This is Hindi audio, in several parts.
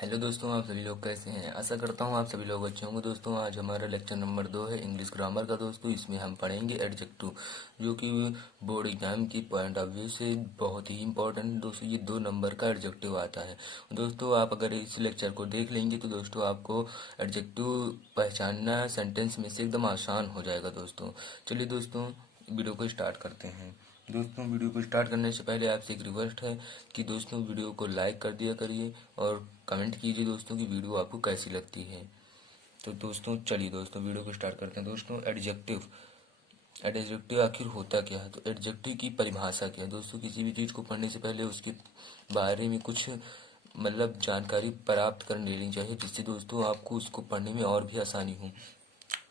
हेलो दोस्तों, आप सभी लोग कैसे हैं। आशा करता हूँ आप सभी लोग अच्छे होंगे। दोस्तों आज हमारा लेक्चर नंबर 2 है इंग्लिश ग्रामर का। दोस्तों इसमें हम पढ़ेंगे एडजेक्टिव, जो कि बोर्ड एग्जाम की पॉइंट ऑफ व्यू से बहुत ही इंपॉर्टेंट। दोस्तों ये 2 नंबर का एडजेक्टिव आता है। दोस्तों आप अगर इस लेक्चर को देख लेंगे तो दोस्तों आपको एडजेक्टिव पहचानना सेंटेंस में से एकदम आसान हो जाएगा। दोस्तों चलिए दोस्तों वीडियो को स्टार्ट करते हैं। दोस्तों वीडियो को स्टार्ट करने से पहले आपसे एक रिक्वेस्ट है कि दोस्तों वीडियो को लाइक कर दिया करिए और कमेंट कीजिए दोस्तों की वीडियो आपको कैसी लगती है। तो दोस्तों चलिए दोस्तों वीडियो को स्टार्ट करते हैं। दोस्तों एडजेक्टिव, एडजेक्टिव आखिर होता क्या है। तो एडजेक्टिव की परिभाषा क्या है। दोस्तों किसी भी चीज़ को पढ़ने से पहले उसके बारे में कुछ जानकारी प्राप्त कर लेनी चाहिए, जिससे दोस्तों आपको उसको पढ़ने में और भी आसानी हो।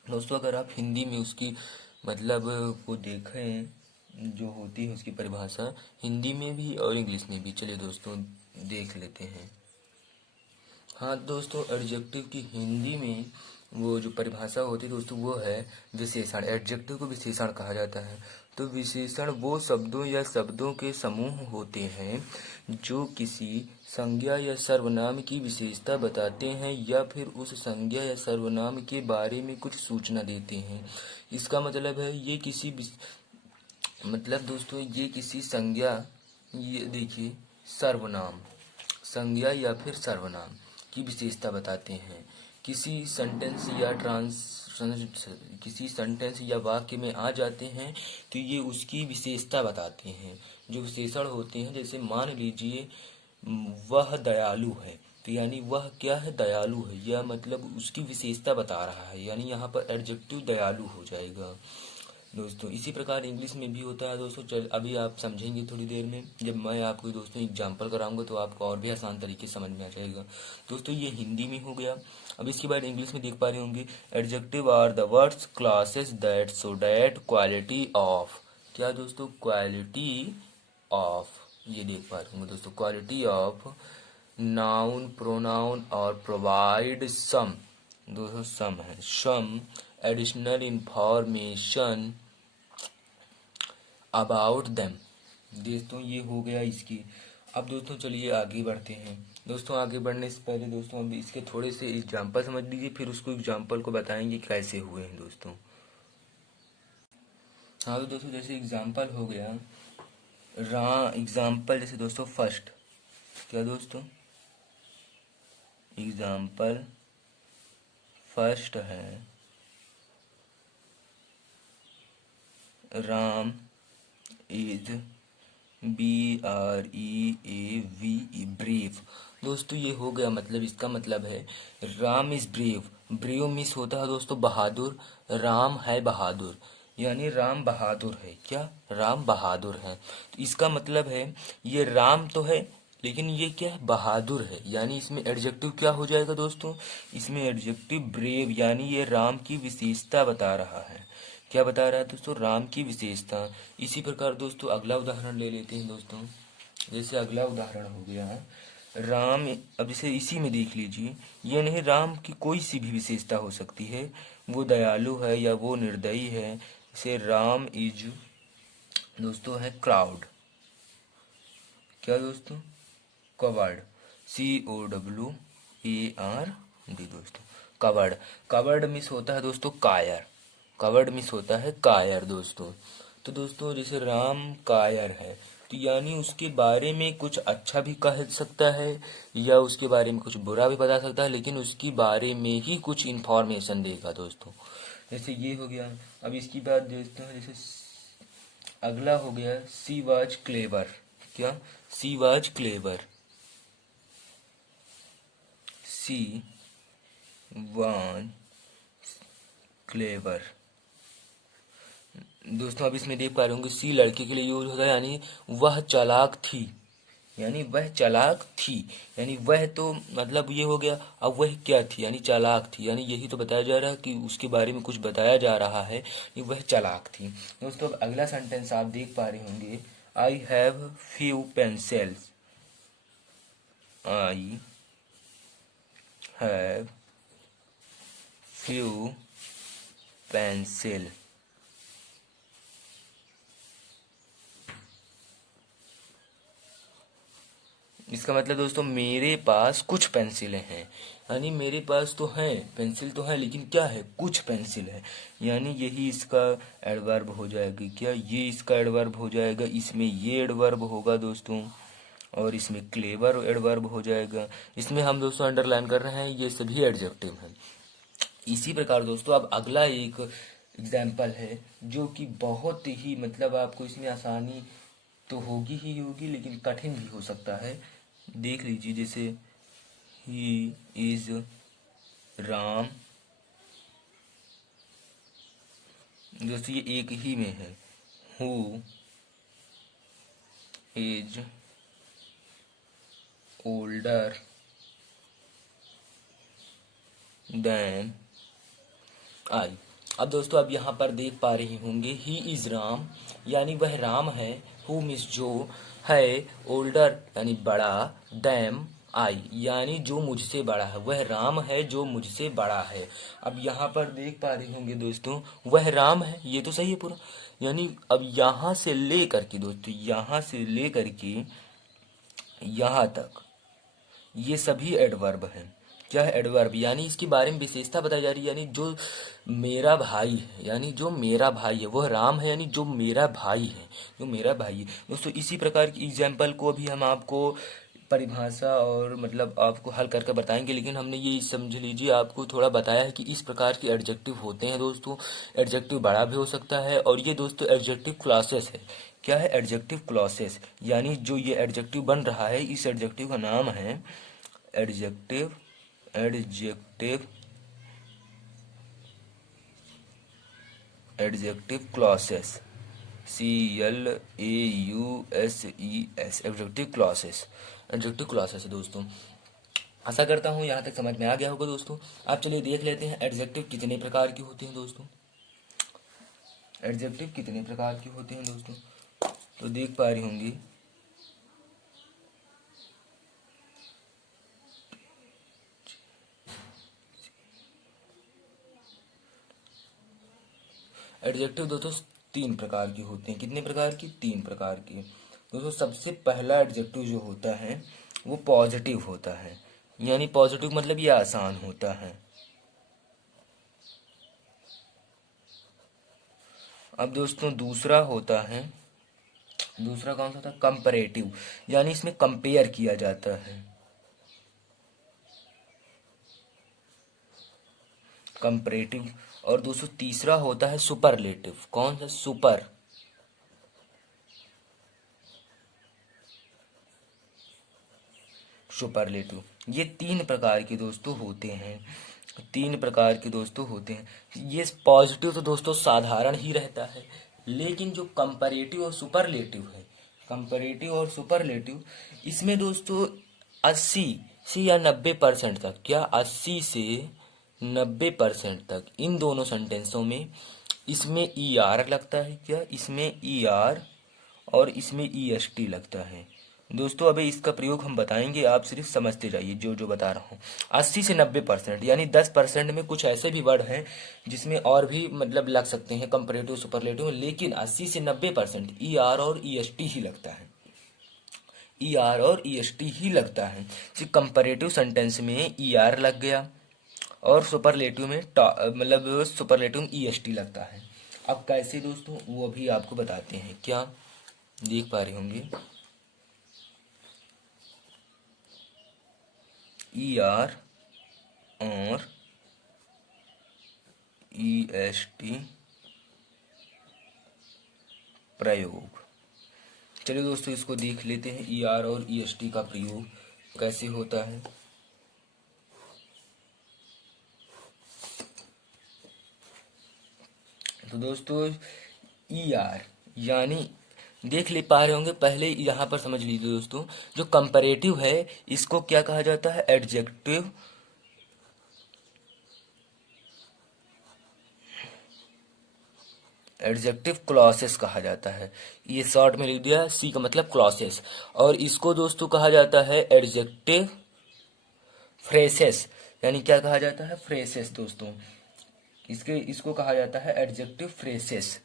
दोस्तों अगर आप हिंदी में उसकी को देखें, जो होती है उसकी परिभाषा हिंदी में भी और इंग्लिश में भी। चलिए दोस्तों देख लेते हैं। हाँ दोस्तों, एडजेक्टिव की हिंदी में वो जो परिभाषा होती है दोस्तों वो है विशेषण। एडजेक्टिव को विशेषण कहा जाता है। तो विशेषण वो शब्दों या शब्दों के समूह होते हैं जो किसी संज्ञा या सर्वनाम की विशेषता बताते हैं या फिर उस संज्ञा या सर्वनाम के बारे में कुछ सूचना देते हैं। इसका मतलब है ये किसी दोस्तों ये किसी संज्ञा, ये देखिए सर्वनाम, संज्ञा या फिर सर्वनाम की विशेषता बताते हैं। किसी सेंटेंस या वाक्य में आ जाते हैं तो ये उसकी विशेषता बताते हैं। जो विशेषण होते हैं, जैसे मान लीजिए वह दयालु है, तो यानी वह क्या है, दयालु है, यह मतलब उसकी विशेषता बता रहा है, यानी यहाँ पर एडजेक्टिव दयालु हो जाएगा। दोस्तों इसी प्रकार इंग्लिश में भी होता है। दोस्तों चल अभी आप समझेंगे थोड़ी देर में, जब मैं आपको दोस्तों एग्जांपल कराऊंगा तो आपको और भी आसान तरीके से समझ में आ जाएगा। दोस्तों ये हिंदी में हो गया। अब इसके बाद इंग्लिश में देख पा रहे होंगे, adjective are the words classes that show that quality of, क्या दोस्तों, क्वालिटी ऑफ, ये देख पा रहे होंगे दोस्तों, क्वालिटी ऑफ नाउन, प्रोनाउन और प्रोवाइड सम, दोस्तों सम है, some additional information about them. दोस्तों ये हो गया इसकी। अब दोस्तों चलिए आगे बढ़ते हैं। दोस्तों आगे बढ़ने से पहले दोस्तों अब इसके थोड़े से एग्जाम्पल समझ लीजिए, फिर उसको एग्जाम्पल को बताएंगे कैसे हुए हैं दोस्तों। हाँ तो दोस्तों जैसे एग्जाम्पल हो गया एग्जाम्पल, जैसे दोस्तों फर्स्ट, क्या दोस्तों, एग्जाम्पल फर्स्ट है राम इज BREAVE ब्रेव। दोस्तों ये हो गया, मतलब इसका मतलब है Ram is brave. Brave miss होता है दोस्तों बहादुर, राम है बहादुर, यानी राम बहादुर है। क्या, राम बहादुर है। तो इसका मतलब है ये राम तो है लेकिन ये क्या है, बहादुर है। यानी इसमें एडजेक्टिव क्या हो जाएगा दोस्तों, इसमें एडजेक्टिव ब्रेव, यानी ये राम की विशेषता बता रहा है। क्या बता रहा है दोस्तों, राम की विशेषता। इसी प्रकार दोस्तों अगला उदाहरण ले लेते हैं दोस्तों। जैसे अगला उदाहरण हो गया राम, अब जैसे इसी में देख लीजिए, ये नहीं, राम की कोई सी भी विशेषता हो सकती है, वो दयालु है या वो निर्दयी है। जैसे राम इज दोस्तों है क्राउड, क्या दोस्तों, कवर्ड, COWARD दोस्तों, कवर्ड। कवर्ड मिस होता है दोस्तों कायर, कवर्ड मिस होता है कायर दोस्तों। तो दोस्तों जैसे राम कायर है, तो यानी उसके बारे में कुछ अच्छा भी कह सकता है या उसके बारे में कुछ बुरा भी बता सकता है, लेकिन उसके बारे में ही कुछ इन्फॉर्मेशन देगा दोस्तों। जैसे ये हो गया। अब इसकी बात देखते हैं, जैसे अगला हो गया सी वाज क्लेवर, क्या, she was clever, she was clever. दोस्तों अब इसमें देख पा रहे होंगे सी लड़के के लिए यूज होता है, यानी वह चालाक थी, यानी वह चालाक थी, यानी वह तो मतलब ये हो गया। अब वह क्या थी, यानी चालाक थी, यानी यही तो बताया जा रहा है कि उसके बारे में कुछ बताया जा रहा है कि वह चालाक थी। दोस्तों अब अगला सेंटेंस आप देख पा रहे होंगे, I have few pencils, I have few pencil. इसका मतलब दोस्तों मेरे पास कुछ पेंसिलें हैं, यानी मेरे पास तो है पेंसिल तो है, लेकिन क्या है, कुछ पेंसिल है। यानी यही इसका एडवर्ब हो जाएगा। क्या ये इसका एडवर्ब हो जाएगा, इसमें ये एडवर्ब होगा दोस्तों, और इसमें क्लेवर एडवर्ब हो जाएगा। इसमें हम दोस्तों अंडरलाइन कर रहे हैं, ये सभी एडजेक्टिव हैं। इसी प्रकार दोस्तों अब अगला एक एग्जाम्पल है जो कि बहुत ही मतलब आपको इसमें आसानी तो होगी ही होगी, लेकिन कठिन भी हो सकता है। देख लीजिए, जैसे ही इज राम, दोस्तों ये एक ही में है। Who is older than I. अब दोस्तों अब यहाँ पर देख पा रही होंगे ही इज राम, यानी वह राम है, हु मिस जो है, ओल्डर यानी बड़ा, दैम आई यानी जो मुझसे बड़ा है, वह राम है जो मुझसे बड़ा है। अब यहाँ पर देख पा रहे होंगे दोस्तों, वह राम है, ये तो सही है पूरा। यानी अब यहाँ से ले करके दोस्तों, यहाँ से ले करके यहाँ तक ये सभी एडवर्ब हैं। क्या है, एडवर्ब, यानी इसके बारे में विशेषता बताई जा रही है। यानी जो मेरा भाई है, यानी जो मेरा भाई है वह राम है, यानी जो मेरा भाई है, जो मेरा भाई है दोस्तों। इसी प्रकार की एग्जाम्पल को अभी हम आपको परिभाषा और मतलब आपको हल करके बताएंगे, लेकिन हमने ये समझ लीजिए आपको थोड़ा बताया है कि इस प्रकार के एडजेक्टिव होते हैं दोस्तों। एडजेक्टिव बड़ा भी हो सकता है, और ये दोस्तों एडजेक्टिव क्लॉसेस है। क्या है, एडजेक्टिव क्लॉसेस, यानी जो ये एडजेक्टिव बन रहा है इस एडजेक्टिव का नाम है adjective adjective adjective clauses, CLAUSES, adjective clauses, adjective clauses है दोस्तों। आशा करता हूँ यहाँ तक समझ में आ गया होगा दोस्तों। आप चलिए देख लेते हैं एडजेक्टिव कितने प्रकार के होते हैं दोस्तों। एडजेक्टिव कितने प्रकार के होते हैं दोस्तों, तो देख पा रही होंगी एडजेक्टिव दोस्तों तीन प्रकार के होते हैं। कितने प्रकार की, तीन प्रकार के दोस्तों। सबसे पहला एडजेक्टिव जो होता है वो पॉजिटिव होता है, यानी पॉजिटिव मतलब ये आसान होता है। अब दोस्तों दूसरा होता है, दूसरा कौन सा था, कंपैरेटिव, यानी इसमें कंपेयर किया जाता है, कंपैरेटिव। और दोस्तों तीसरा होता है सुपरलेटिव। कौन सा, सुपरलेटिव। ये तीन प्रकार के दोस्तों होते हैं, तीन प्रकार के दोस्तों होते हैं। ये पॉजिटिव तो दोस्तों साधारण ही रहता है, लेकिन जो कंपैरेटिव और सुपरलेटिव है, कंपैरेटिव और सुपरलेटिव, इसमें दोस्तों 80 से या 90% तक, क्या 80 से 90% तक इन दोनों सेंटेंसों में इसमें ER लगता है। क्या, इसमें ER और इसमें EST लगता है दोस्तों। अभी इसका प्रयोग हम बताएंगे, आप सिर्फ समझते जाइए जो जो बता रहा हूँ। 80 से 90%, यानी 10% में कुछ ऐसे भी वर्ड हैं जिसमें और भी मतलब लग सकते हैं कंपैरेटिव सुपरलेटिव, लेकिन 80 से 90% ER और EST ही लगता है, ER और EST ही लगता है। कंपैरेटिव सेंटेंस में ER लग गया, और सुपरलेटिव में मतलब सुपरलेटिव में EST लगता है। अब कैसे दोस्तों, वो भी आपको बताते हैं। क्या देख पा रहे होंगे, ER और EST प्रयोग। चलिए दोस्तों इसको देख लेते हैं, ER और EST का प्रयोग कैसे होता है। तो दोस्तों ER यानी देख ले पा रहे होंगे, पहले यहाँ पर समझ लीजिए दोस्तों, जो कंपैरेटिव है इसको क्या कहा जाता है, एडजेक्टिव एडजेक्टिव क्लॉसेस कहा जाता है। ये शॉर्ट में लिख दिया, C का मतलब क्लॉसेस, और इसको दोस्तों कहा जाता है एडजेक्टिव फ्रेसेस। यानी क्या कहा जाता है, फ्रेसेस दोस्तों। इसको कहा जाता है एडजेक्टिव फ्रेसेस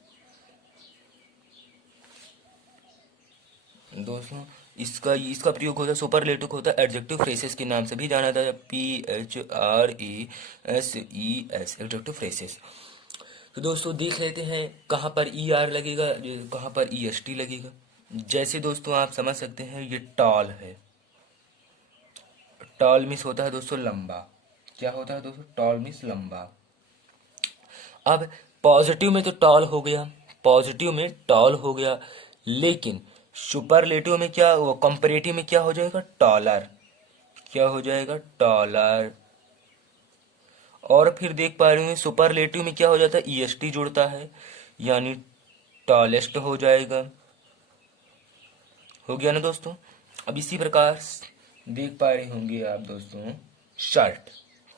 दोस्तों। इसका इसका प्रयोग होता है, सुपरलेटिव होता है एडजेक्टिव फ्रेसेस के नाम से भी जाना जाता है, PHRASES, एडजेक्टिव फ्रेसेस। तो दोस्तों देख लेते हैं कहाँ पर ER लगेगा, कहाँ पर EST लगेगा। जैसे दोस्तों आप समझ सकते हैं ये टॉल है, टॉल मीन्स होता है दोस्तों लंबा। क्या होता है दोस्तों? टॉल मीन्स लंबा। अब पॉजिटिव में तो टॉल हो गया, पॉजिटिव में टॉल हो गया, लेकिन सुपरलेटिव में क्या, वो कंपैरेटिव में क्या हो जाएगा? टॉलर। क्या हो जाएगा? टॉलर। और फिर देख पा रहे हैं सुपरलेटिव में क्या हो जाता है? EST जुड़ता है, यानी टॉलेस्ट हो जाएगा। हो गया ना दोस्तों? अब इसी प्रकार देख पा रहे होंगे आप दोस्तों शर्ट।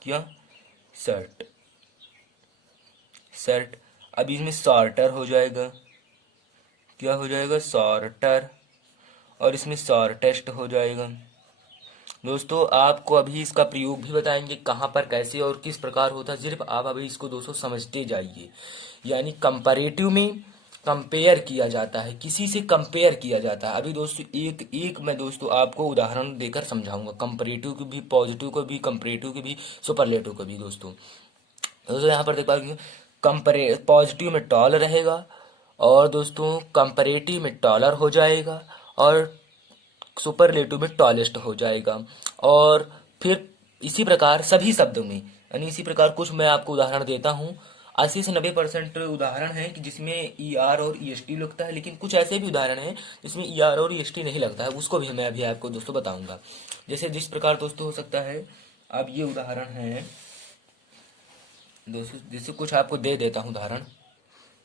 क्या? Shirt, shirt. अब इसमें शॉर्टर हो जाएगा। क्या हो जाएगा? शॉर्टर। और इसमें शॉर्टेस्ट हो जाएगा। दोस्तों आपको अभी इसका प्रयोग भी बताएंगे कहाँ पर कैसे और किस प्रकार होता है, सिर्फ आप अभी इसको दोस्तों समझते जाइए। यानी कंपैरेटिव में कंपेयर किया जाता है, किसी से कंपेयर किया जाता है। अभी दोस्तों एक एक मैं दोस्तों आपको उदाहरण देकर समझाऊंगा, कंपैरेटिव को भी, पॉजिटिव को भी, कंपैरेटिव को भी, सुपरलेटिव को भी। दोस्तों यहाँ पर देख पाएंगे कंपरे पॉजिटिव में टॉल रहेगा, और दोस्तों कंपैरेटिव में टॉलर हो जाएगा, और सुपरलेटिव में टॉलेस्ट हो जाएगा। और फिर इसी प्रकार सभी शब्दों में, यानी इसी प्रकार कुछ मैं आपको उदाहरण देता हूँ। 80 से 90% उदाहरण है कि जिसमें ER और EST लगता है, लेकिन कुछ ऐसे भी उदाहरण हैं जिसमें ER और EST नहीं लगता है, उसको भी मैं अभी आपको दोस्तों बताऊंगा। जैसे जिस प्रकार दोस्तों हो सकता है, अब ये उदाहरण है दोस्तों, जैसे कुछ आपको दे देता हूँ उदाहरण।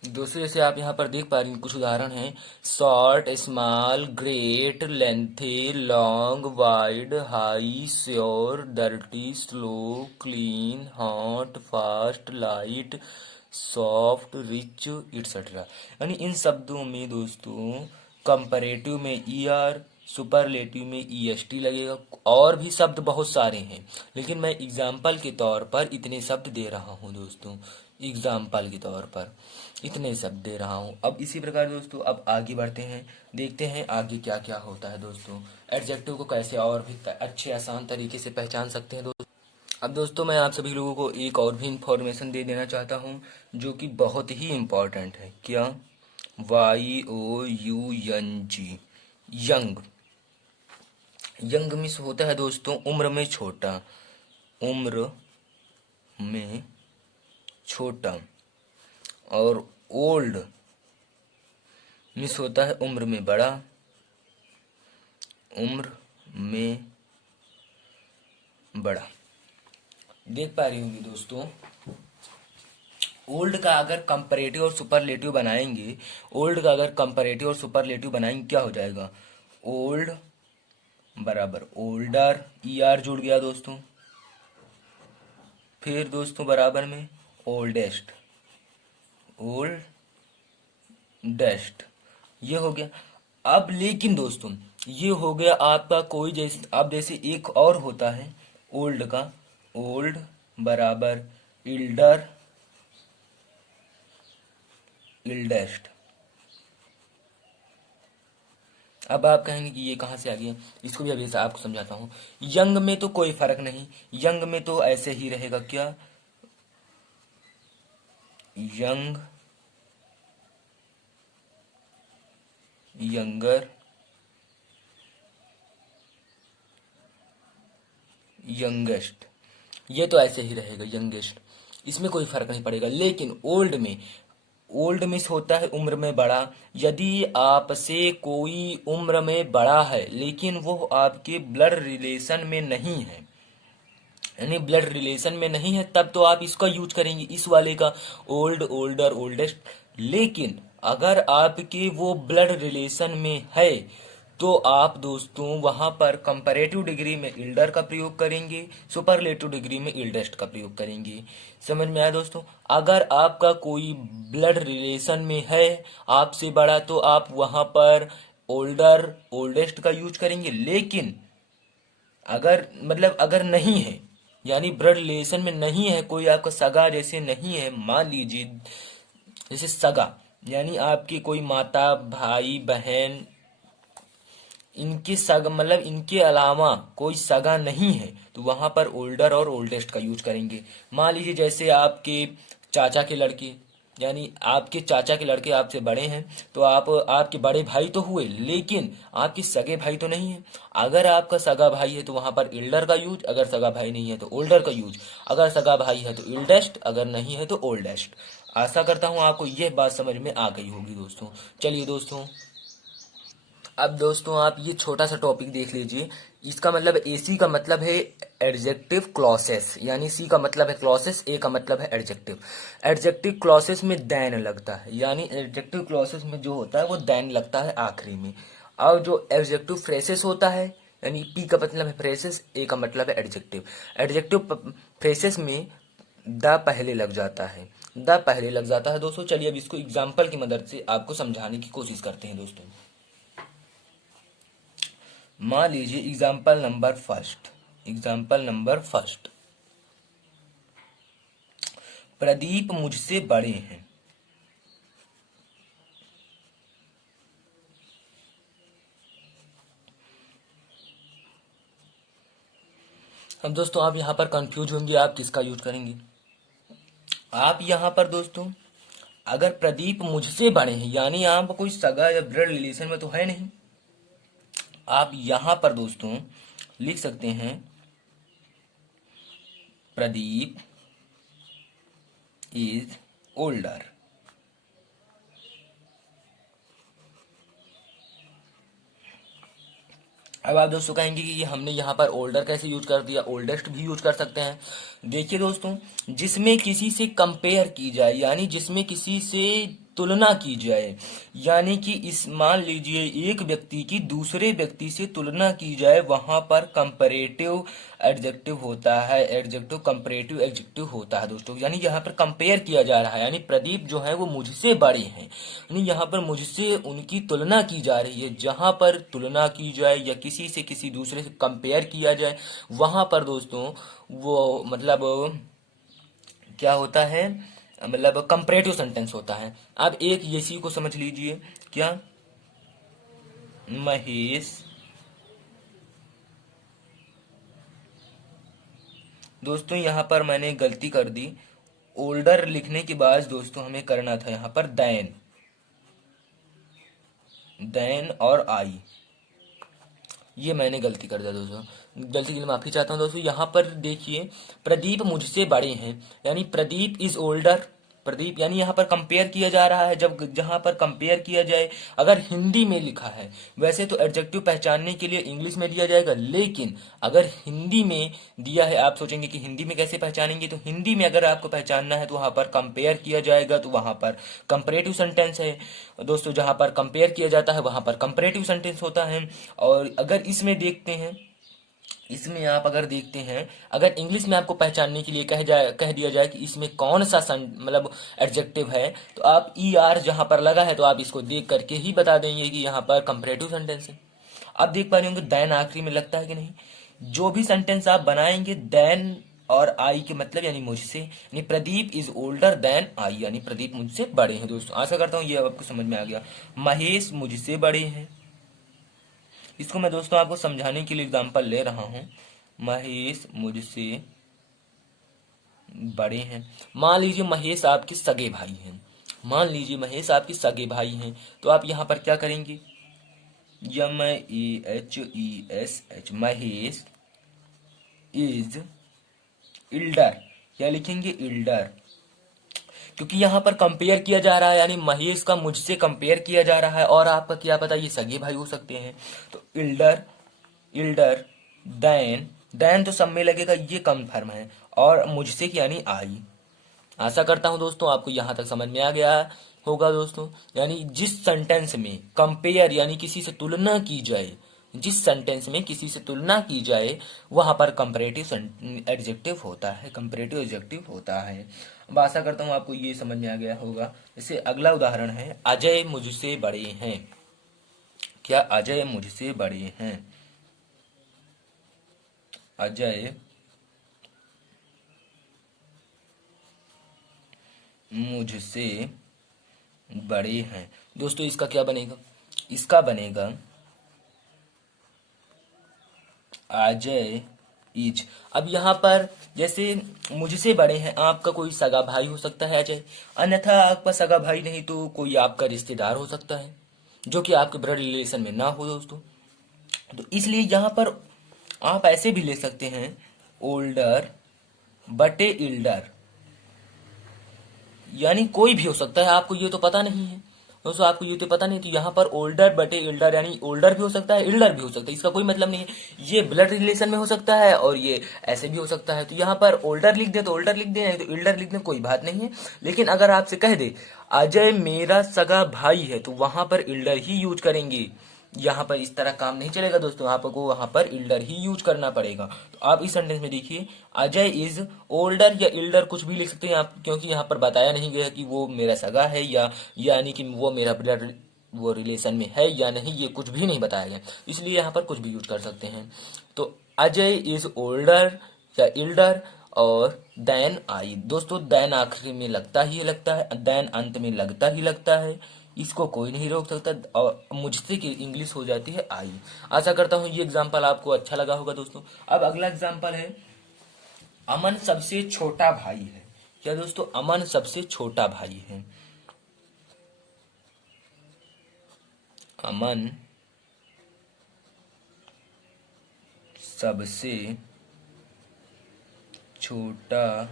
दोस्तों जैसे आप यहाँ पर देख पा रहे हैं कुछ उदाहरण हैं, short, small, great, lengthy, long, wide, high, sure, dirty, slow, clean, hot, fast, light, soft, rich, et cetera. यानी इन शब्दों में दोस्तों कंपैरेटिव में ER, सुपरलेटिव में EST लगेगा। और भी शब्द बहुत सारे हैं, लेकिन मैं एग्जाम्पल के तौर पर इतने शब्द दे रहा हूँ दोस्तों, एग्जाम्पल के तौर पर इतने शब्द दे रहा हूँ। अब इसी प्रकार दोस्तों अब आगे बढ़ते हैं, देखते हैं आगे क्या क्या होता है दोस्तों, एडजेक्टिव को कैसे और भी अच्छे आसान तरीके से पहचान सकते हैं दोस्तों। अब दोस्तों मैं आप सभी लोगों को एक और भी इंफॉर्मेशन दे देना चाहता हूँ, जो कि बहुत ही इम्पोर्टेंट है। क्या? YOUNG, young. यंग मीन्स होता है दोस्तों उम्र में छोटा, उम्र में छोटा। और ओल्ड मीन्स होता है उम्र में बड़ा, उम्र में बड़ा। देख पा रही होंगी दोस्तों, ओल्ड का अगर कंपैरेटिव और सुपरलेटिव बनाएंगे, ओल्ड का अगर कंपैरेटिव और सुपरलेटिव बनाएंगे क्या हो जाएगा? ओल्ड बराबर ओल्डर, ER जुड़ गया दोस्तों। फिर दोस्तों बराबर में ओल्डेस्ट, ओल्डेस्ट, ये हो गया। अब लेकिन दोस्तों ये हो गया आपका कोई, जैसे अब जैसे एक और होता है ओल्ड का, ओल्ड बराबर इल्डर, इल्डेस्ट। अब आप कहेंगे कि ये कहाँ से आ गया, इसको भी अभी से आपको समझाता हूँ। यंग में तो कोई फर्क नहीं, यंग में तो ऐसे ही रहेगा। क्या? यंग, यंगर, यंगेस्ट, ये तो ऐसे ही रहेगा यंगेस्ट, इसमें कोई फर्क नहीं पड़ेगा। लेकिन ओल्ड में, ओल्ड मिस होता है उम्र में बड़ा। यदि आपसे कोई उम्र में बड़ा है लेकिन वो आपके ब्लड रिलेशन में नहीं है, यानी ब्लड रिलेशन में नहीं है, तब तो आप इसका यूज करेंगे, इस वाले का, ओल्ड, ओल्डर, ओल्डेस्ट। लेकिन अगर आपके वो ब्लड रिलेशन में है तो आप दोस्तों वहां पर कंपैरेटिव डिग्री में इल्डर का प्रयोग करेंगे, सुपरलेटिव डिग्री में इल्डेस्ट का प्रयोग करेंगे। समझ में आया दोस्तों? अगर आपका कोई ब्लड रिलेशन में है आपसे बड़ा तो आप वहां पर ओल्डर, ओल्डेस्ट का यूज करेंगे। लेकिन अगर मतलब अगर नहीं है, यानी ब्लड रिलेशन में नहीं है, कोई आपका सगा जैसे नहीं है, मान लीजिए जैसे सगा यानी आपकी कोई माता, भाई, बहन, इनके सगा मतलब इनके अलावा कोई सगा नहीं है तो वहां पर ओल्डर और ओल्डेस्ट का यूज करेंगे। मान लीजिए जैसे आपके चाचा के लड़के, यानी आपके चाचा के लड़के आपसे बड़े हैं, तो आप आपके बड़े भाई तो हुए लेकिन आपके सगे भाई तो नहीं है। अगर आपका सगा भाई है तो वहां पर एल्डर का यूज, अगर सगा भाई नहीं है तो ओल्डर का यूज, अगर सगा भाई है तो इल्डेस्ट, अगर नहीं है तो ओल्डेस्ट। आशा करता हूँ आपको यह बात समझ में आ गई होगी दोस्तों। चलिए दोस्तों, अब दोस्तों आप ये छोटा सा टॉपिक देख लीजिए। इसका मतलब एसी का मतलब है एडजेक्टिव क्लॉसेस, यानी सी का मतलब है क्लॉसेस, ए का मतलब है एडजेक्टिव। एडजेक्टिव क्लॉसेस में देन लगता है, यानी एडजेक्टिव क्लॉसेस में जो होता है वो देन लगता है आखिरी में। और जो एडजेक्टिव फ्रेसेस होता है, यानी पी का मतलब है फ्रेसेस, ए का मतलब है एडजेक्टिव। एडजेक्टिव फ्रेसेस में द पहले लग जाता है, द पहले लग जाता है दोस्तों। चलिए अब इसको एग्जाम्पल की मदद से आपको समझाने की कोशिश करते हैं दोस्तों। मान लीजिए एग्जाम्पल नंबर फर्स्ट, प्रदीप मुझसे बड़े हैं। अब दोस्तों आप यहाँ पर कंफ्यूज होंगे, आप किसका यूज करेंगे। आप यहाँ पर दोस्तों अगर प्रदीप मुझसे बड़े हैं यानी आप कोई सगा या ब्लड रिलेशन में तो है नहीं, आप यहाँ पर दोस्तों लिख सकते हैं प्रदीप इज ओल्डर। अब आप दोस्तों कहेंगे कि ये हमने यहाँ पर ओल्डर कैसे यूज कर दिया, ओल्डेस्ट भी यूज कर सकते हैं। देखिए दोस्तों, जिसमें किसी से कंपेयर की जाए यानी जिसमें किसी से तुलना की जाए, यानी कि इस मान लीजिए एक व्यक्ति की दूसरे व्यक्ति से तुलना की जाए, वहां पर कंपैरेटिव एडजेक्टिव होता है, एडजेक्टिव कंपैरेटिव एडजेक्टिव होता है दोस्तों। यानी यहाँ पर कंपेयर किया जा रहा है, यानी प्रदीप जो है वो मुझसे बड़े हैं, यानी यहाँ पर मुझसे उनकी तुलना की जा रही है। जहां पर तुलना की जाए या किसी से किसी दूसरे से कंपेयर किया जाए, वहां पर दोस्तों वो मतलब क्या होता है, मतलब कंपैरेटिव सेंटेंस होता है। अब एक इसी को समझ लीजिए, क्या महेश, दोस्तों यहाँ पर मैंने गलती कर दी। ओल्डर लिखने के बाद दोस्तों हमें करना था यहाँ पर देन, देन और आई, ये मैंने गलती कर दिया दोस्तों। गलती के लिए माफी चाहता हूँ दोस्तों। यहाँ पर देखिए प्रदीप मुझसे बड़े हैं, यानी प्रदीप इज ओल्डर, प्रदीप यानी यहाँ पर कंपेयर किया जा रहा है। जब जहाँ पर कंपेयर किया जाए, अगर हिंदी में लिखा है, वैसे तो एडजेक्टिव पहचानने के लिए इंग्लिश में दिया जाएगा, लेकिन अगर हिंदी में दिया है, आप सोचेंगे कि हिंदी में कैसे पहचानेंगे, तो हिंदी में अगर आपको पहचानना है तो वहां पर कंपेयर किया जाएगा, तो वहां पर कंपैरेटिव सेंटेंस है दोस्तों। जहां पर कंपेयर किया जाता है वहां पर कंपैरेटिव सेंटेंस होता है। और अगर इसमें देखते हैं, इसमें आप अगर देखते हैं, अगर इंग्लिश में आपको पहचानने के लिए कह दिया जाए कि इसमें कौन सा मतलब एडजेक्टिव है, तो आप ई आर जहां पर लगा है तो आप इसको देख करके ही बता देंगे कि यहाँ पर कंपैरेटिव सेंटेंस है। आप देख पा रहे होंगे देन आखिरी में लगता है कि नहीं। जो भी सेंटेंस आप बनाएंगे देन और आई के मतलब यानी मुझसे, यानी Pradeep is older than I, यानी प्रदीप मुझसे बड़े हैं दोस्तों। आशा करता हूँ ये आपको समझ में आ गया। महेश मुझसे बड़े हैं, इसको मैं दोस्तों आपको समझाने के लिए एग्जांपल ले रहा हूँ। महेश मुझसे बड़े हैं। मान लीजिए महेश आपके सगे भाई हैं, मान लीजिए महेश आपके सगे भाई हैं, तो आप यहाँ पर क्या करेंगे, MAHESH, महेश इज इल्डर, क्या लिखेंगे, इल्डर, क्योंकि यहाँ पर कंपेयर किया जा रहा है, यानी महेश का मुझसे कंपेयर किया जा रहा है, और आपका क्या पता ये सगे भाई हो सकते हैं। तो इल्डर, इल्डर देन, देन तो सब में लगेगा, ये कंफर्म है, और मुझसे यानी आई। आशा करता हूं दोस्तों आपको यहां तक समझ में आ गया होगा दोस्तों। यानी जिस सेंटेंस में कंपेयर यानी किसी से तुलना की जाए, जिस सेंटेंस में किसी से तुलना की जाए, वहां पर कंपैरेटिव एडजेक्टिव होता है, कंपैरेटिव एडजेक्टिव होता है। अब आशा करता हूं आपको ये समझ में आ गया होगा। जैसे अगला उदाहरण है, अजय मुझसे बड़े हैं। क्या अजय मुझसे बड़े हैं, अजय मुझसे बड़े हैं। दोस्तों इसका क्या बनेगा, इसका बनेगा अजय इज। अब यहाँ पर जैसे मुझसे बड़े हैं, आपका कोई सगा भाई हो सकता है अजय, अन्यथा आपका सगा भाई नहीं तो कोई आपका रिश्तेदार हो सकता है जो कि आपके ब्लड रिलेशन में ना हो दोस्तों। तो इसलिए यहाँ पर आप ऐसे भी ले सकते हैं, ओल्डर बटे इल्डर, यानी कोई भी हो सकता है, आपको ये तो पता नहीं है दोस्तों, आपको ये तो पता नहीं। तो यहाँ पर ओल्डर बटे इल्डर, यानी ओल्डर भी हो सकता है, इल्डर भी हो सकता है, इसका कोई मतलब नहीं है। ये ब्लड रिलेशन में हो सकता है और ये ऐसे भी हो सकता है। तो यहाँ पर ओल्डर लिख दे तो ओल्डर लिख दे, नहीं तो इल्डर लिख दे, कोई बात नहीं है। लेकिन अगर आपसे कह दे अजय मेरा सगा भाई है, तो वहां पर इल्डर ही यूज करेंगे। यहाँ पर इस तरह काम नहीं चलेगा दोस्तों, आपको वहां पर इल्डर ही यूज करना पड़ेगा। तो आप इस सेंटेंस में देखिए, अजय इज ओल्डर या इल्डर कुछ भी लिख सकते हैं आप, क्योंकि यहाँ पर बताया नहीं गया कि वो मेरा सगा है या यानी कि वो मेरा ब्लड वो रिलेशन में है या नहीं, ये कुछ भी नहीं बताया गया, इसलिए यहाँ पर कुछ भी यूज कर सकते हैं। तो अजय इज ओल्डर या इल्डर, और देन आई। दोस्तों देन आखिरी में लगता ही लगता है, देन अंत में लगता ही लगता है, इसको कोई नहीं रोक सकता, और मुझसे की इंग्लिश हो जाती है आई। आशा करता हूँ ये एग्जाम्पल आपको अच्छा लगा होगा दोस्तों। अब अगला एग्जाम्पल है, अमन सबसे छोटा भाई है। क्या दोस्तों, अमन सबसे छोटा भाई है। अमन सबसे छोटा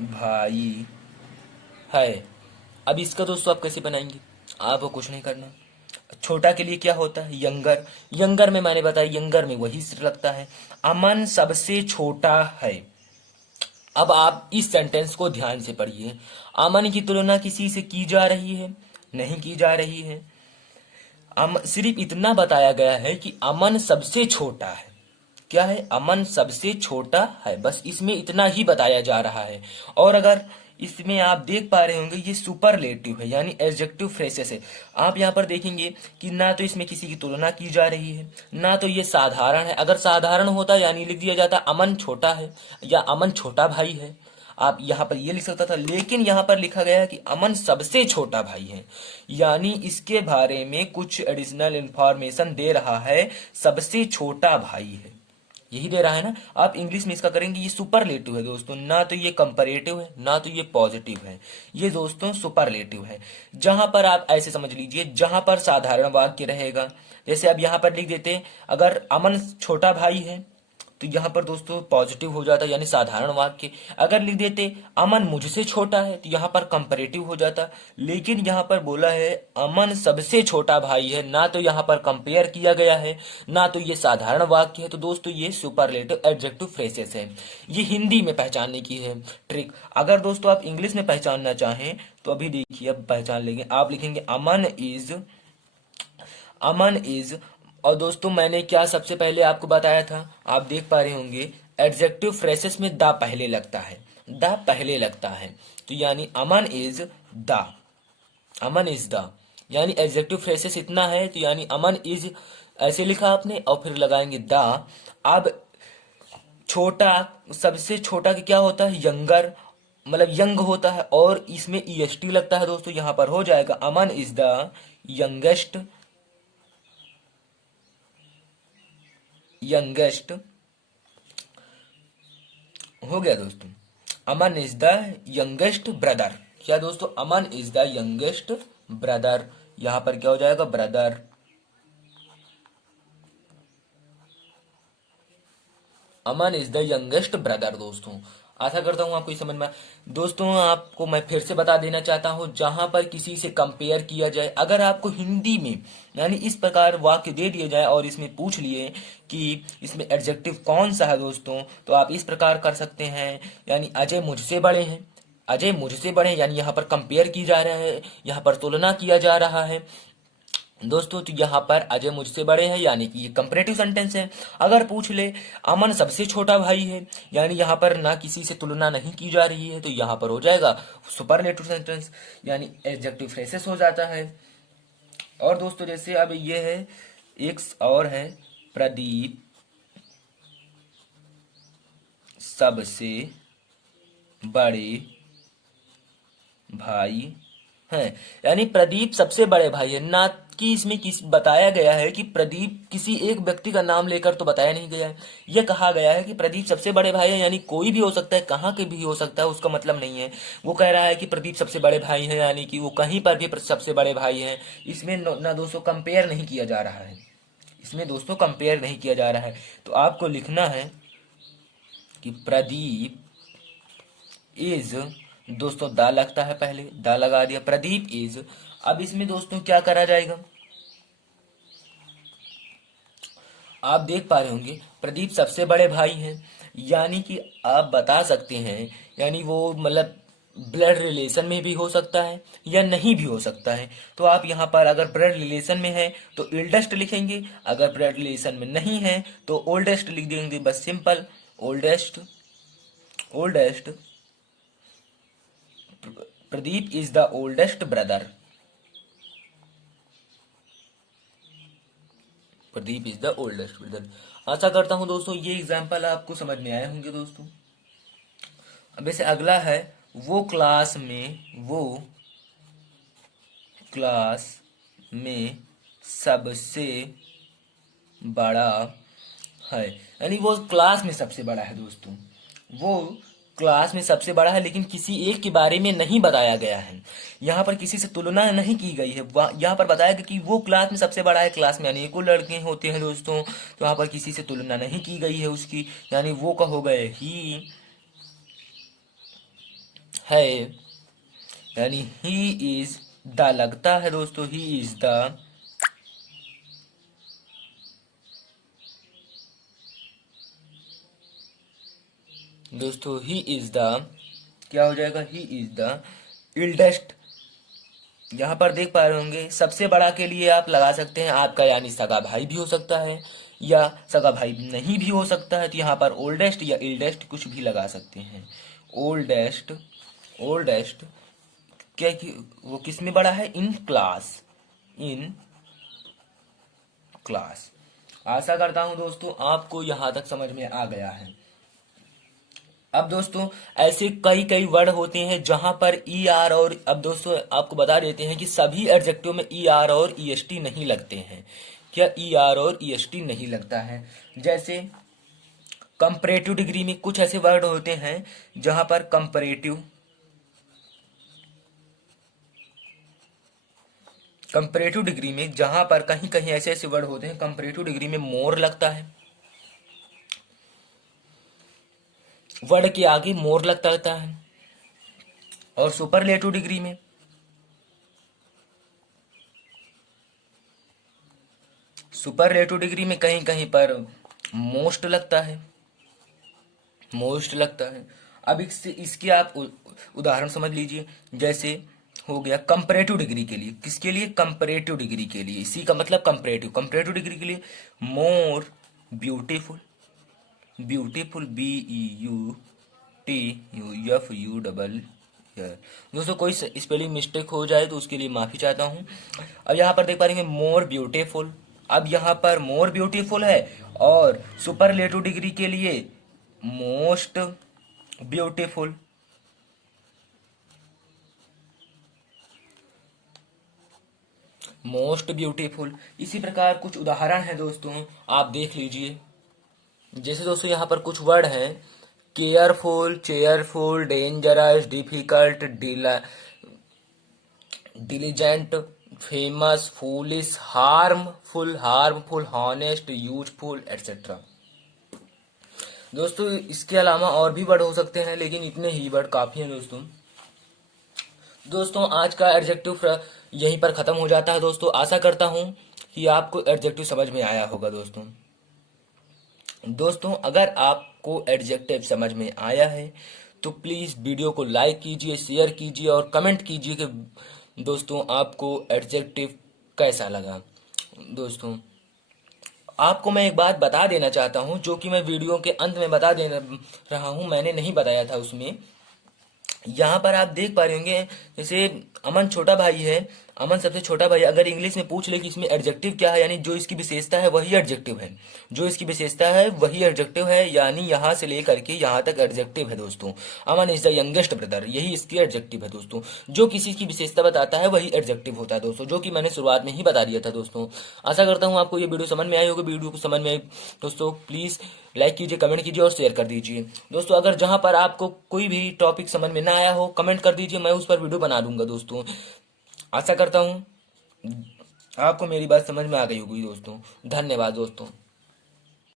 भाई है। अब इसका दोस्तों आप कैसे बनाएंगे, आपको कुछ नहीं करना। छोटा के लिए क्या होता है, यंगर। यंगर में मैंने बताया, यंगर में वही सिर लगता है। अमन सबसे छोटा है। अब आप इस सेंटेंस को ध्यान से पढ़िए। अमन की तुलना किसी से की जा रही है, नहीं की जा रही है। सिर्फ इतना बताया गया है कि अमन सबसे छोटा है। क्या है, अमन सबसे छोटा है, बस इसमें इतना ही बताया जा रहा है। और अगर इसमें आप देख पा रहे होंगे, ये सुपरलेटिव है, यानी एडजेक्टिव फ्रेसेस है। आप यहाँ पर देखेंगे कि ना तो इसमें किसी की तुलना की जा रही है, ना तो ये साधारण है। अगर साधारण होता यानी लिख दिया जाता अमन छोटा है या अमन छोटा भाई है, आप यहाँ पर ये लिख सकता था। लेकिन यहाँ पर लिखा गया है कि अमन सबसे छोटा भाई है, यानी इसके बारे में कुछ एडिशनल इंफॉर्मेशन दे रहा है, सबसे छोटा भाई है, यही दे रहा है ना। आप इंग्लिश में इसका करेंगे, ये सुपरलेटिव है दोस्तों, ना तो ये कंपैरेटिव है ना तो ये पॉजिटिव है, ये दोस्तों सुपरलेटिव है। जहां पर आप ऐसे समझ लीजिए, जहां पर साधारण वाक्य रहेगा, जैसे अब यहां पर लिख देते अगर अमन छोटा भाई है, तो यहाँ पर दोस्तों पॉजिटिव हो जाता, यानी साधारण वाक्य। अगर लिख देते अमन मुझसे छोटा है, तो यहाँ पर कंपैरेटिव हो जाता। लेकिन यहाँ पर बोला है अमन सबसे छोटा भाई है, ना तो यहाँ पर कंपेयर किया गया है, ना तो ये साधारण वाक्य है। तो दोस्तों ये सुपरलेटिव एडजेक्टिव फ्रेसेस है। ये हिंदी में पहचानने की है ट्रिक। अगर दोस्तों आप इंग्लिश में पहचानना चाहें तो अभी देखिए, अब पहचान लेंगे। आप लिखेंगे अमन इज। और दोस्तों मैंने क्या सबसे पहले आपको बताया था, आप देख पा रहे होंगे, एडजेक्टिव फ्रेसेस में द पहले लगता है, द पहले लगता है। तो यानी Aman is the, Aman is the, यानी एडजेक्टिव फ्रेसेस इतना है, तो यानी अमन इज ऐसे लिखा आपने और फिर लगाएंगे द। अब छोटा, सबसे छोटा क्या होता है, यंगर, मतलब यंग होता है, और इसमें ईएसटी लगता है दोस्तों। यहां पर हो जाएगा अमन इज द यंगेस्ट, यंगेस्ट हो गया दोस्तों। अमन इज द यंगेस्ट ब्रदर। क्या दोस्तों, अमन इज द यंगेस्ट ब्रदर, यहां पर क्या हो जाएगा, brother. Aman is the youngest brother दोस्तों। आशा करता हूं आपको समझ में दोस्तों, आपको मैं फिर से बता देना चाहता हूं, जहां पर किसी से कंपेयर किया जाए, अगर आपको हिंदी में यानी इस प्रकार वाक्य दे दिए जाए और इसमें पूछ लिए कि इसमें एडजेक्टिव कौन सा है दोस्तों, तो आप इस प्रकार कर सकते हैं, यानी अजय मुझसे बड़े हैं, अजय मुझसे बड़े हैं, यानी यहाँ पर कंपेयर की जा रहा है, यहाँ पर तुलना किया जा रहा है दोस्तों। तो यहाँ पर अजय मुझसे बड़े हैं, यानी कि ये कंपैरेटिव सेंटेंस है। अगर पूछ ले अमन सबसे छोटा भाई है, यानी यहाँ पर ना किसी से तुलना नहीं की जा रही है, तो यहाँ पर हो जाएगा सुपरलेटिव सेंटेंस, यानी एडजेक्टिव फ्रेसेस हो जाता है। और दोस्तों जैसे अब ये है, एक और है, प्रदीप सबसे बड़े भाई हैं, यानी प्रदीप सबसे बड़े भाई है, ना जबकि इसमें बताया गया है कि प्रदीप, किसी एक व्यक्ति का नाम लेकर तो बताया नहीं गया है। यह कहा गया है कि प्रदीप सबसे बड़े भाई है, यानी कोई भी हो सकता है, कहाँ के भी हो सकता है, उसका मतलब नहीं है। वो कह रहा है कि प्रदीप सबसे बड़े भाई हैं, यानी कि वो कहीं पर भी सबसे बड़े भाई हैं। इसमें ना दोस्तों कंपेयर नहीं किया जा रहा है, इसमें दोस्तों कंपेयर नहीं किया जा रहा है। तो आपको लिखना है कि प्रदीप इज, दोस्तों दा लगता है, पहले दा लगा दिया, प्रदीप इज। अब इसमें दोस्तों क्या करा जाएगा, आप देख पा रहे होंगे प्रदीप सबसे बड़े भाई हैं, यानी कि आप बता सकते हैं, यानी वो मतलब ब्लड रिलेशन में भी हो सकता है या नहीं भी हो सकता है। तो आप यहाँ पर अगर ब्लड रिलेशन में है तो एल्डेस्ट लिखेंगे, अगर ब्लड रिलेशन में नहीं है तो ओल्डेस्ट लिख देंगे, बस simple oldest. Oldest, Pradeep is the oldest brother, Pradeep is the oldest brother. आशा करता हूं दोस्तों ये एग्जाम्पल आपको समझ में आए होंगे दोस्तों। अब वैसे अगला है, वो क्लास में सबसे बड़ा है, यानी वो क्लास में सबसे बड़ा है दोस्तों। वो क्लास में सबसे बड़ा है, लेकिन किसी एक के बारे में नहीं बताया गया है। यहाँ पर किसी से तुलना नहीं की गई है, यहाँ पर बताया गया कि वो क्लास में सबसे बड़ा है। क्लास में अनेकों लड़के होते हैं दोस्तों, तो यहाँ पर किसी से तुलना नहीं की गई है उसकी, यानी वो का हो गए ही है, यानी ही इज द लगता है दोस्तों, ही इज द दोस्तों, ही इज द क्या हो जाएगा, ही इज द इल्डेस्ट। यहाँ पर देख पा रहे होंगे सबसे बड़ा के लिए आप लगा सकते हैं आपका, यानी सगा भाई भी हो सकता है या सगा भाई नहीं भी हो सकता है। तो यहाँ पर ओल्डेस्ट या इल्डेस्ट कुछ भी लगा सकते हैं। ओल्डेस्ट, ओल्डेस्ट क्या कि वो किस में बड़ा है, इन क्लास, इन क्लास। आशा करता हूं दोस्तों आपको यहां तक समझ में आ गया है। अब दोस्तों ऐसे कई कई वर्ड होते हैं जहां पर ई आर, और अब दोस्तों आपको बता देते हैं कि सभी एडजेक्टिव में ई आर और ई एस टी नहीं लगते हैं। क्या ई आर और ई एस टी नहीं लगता है? जैसे कंपैरेटिव डिग्री में कुछ ऐसे वर्ड होते हैं जहां पर कंपैरेटिव डिग्री में, जहां पर कहीं कहीं ऐसे ऐसे वर्ड होते हैं कंपैरेटिव डिग्री में मोर लगता है, वर्ड के आगे मोर लगता है। और सुपरलेटिव डिग्री में, सुपरलेटिव डिग्री में कहीं कहीं पर मोस्ट लगता है, मोस्ट लगता है। अब इसके आप उदाहरण समझ लीजिए। जैसे हो गया कंपैरेटिव डिग्री के लिए, किसके लिए, कंपैरेटिव डिग्री के लिए, इसी का मतलब कंपैरेटिव, कंपैरेटिव डिग्री के लिए more beautiful, beautiful B E U T U F U double. दोस्तों कोई स्पेलिंग मिस्टेक हो जाए तो उसके लिए माफी चाहता हूं। अब यहाँ पर देख पा रहे मोर ब्यूटीफुल, अब यहाँ पर मोर ब्यूटीफुल है, और सुपरलेटिव डिग्री के लिए मोस्ट ब्यूटीफुल। Most beautiful. इसी प्रकार कुछ उदाहरण हैं दोस्तों, आप देख लीजिए। जैसे दोस्तों यहाँ पर कुछ वर्ड हैं, careful, cheerful, dangerous, difficult, diligent, famous, foolish, harmful, honest, useful, etcetera. दोस्तों इसके अलावा और भी वर्ड हो सकते हैं, लेकिन इतने ही वर्ड काफी हैं दोस्तों। दोस्तों आज का एडजेक्टिव यहीं पर खत्म हो जाता है दोस्तों। आशा करता हूं कि आपको एडजेक्टिव समझ में आया होगा दोस्तों। दोस्तों अगर आपको एडजेक्टिव समझ में आया है तो प्लीज वीडियो को लाइक कीजिए, शेयर कीजिए और कमेंट कीजिए कि दोस्तों आपको एडजेक्टिव कैसा लगा। दोस्तों आपको मैं एक बात बता देना चाहता हूं, जो कि मैं वीडियो के अंत में बता दे रहा हूं, मैंने नहीं बताया था उसमें। यहाँ पर आप देख पा रहे होंगे, जैसे अमन छोटा भाई है, अमन सबसे छोटा भाई अगर इंग्लिश में पूछ ले कि इसमें एडजेक्टिव क्या है, यानी जो इसकी विशेषता है वही एडजेक्टिव है, जो इसकी विशेषता है वही एडजेक्टिव है, यानी यहाँ से लेकर के यहाँ तक एडजेक्टिव है दोस्तों। अमन इज द यंगेस्ट ब्रदर, यही इसकी एडजेक्टिव है दोस्तों। जो किसी की विशेषता बताता है वही एडजेक्टिव होता है दोस्तों, जो कि मैंने शुरुआत में ही बता दिया था दोस्तों। आशा करता हूँ आपको ये वीडियो समझ में आई होगी। वीडियो को समझ में आई दोस्तों प्लीज़ लाइक कीजिए, कमेंट कीजिए और शेयर कर दीजिए दोस्तों। अगर जहां पर आपको कोई भी टॉपिक समझ में ना आया हो कमेंट कर दीजिए, मैं उस पर वीडियो बना दूंगा दोस्तों। आशा करता हूं आपको मेरी बात समझ में आ गई होगी दोस्तों। धन्यवाद दोस्तों।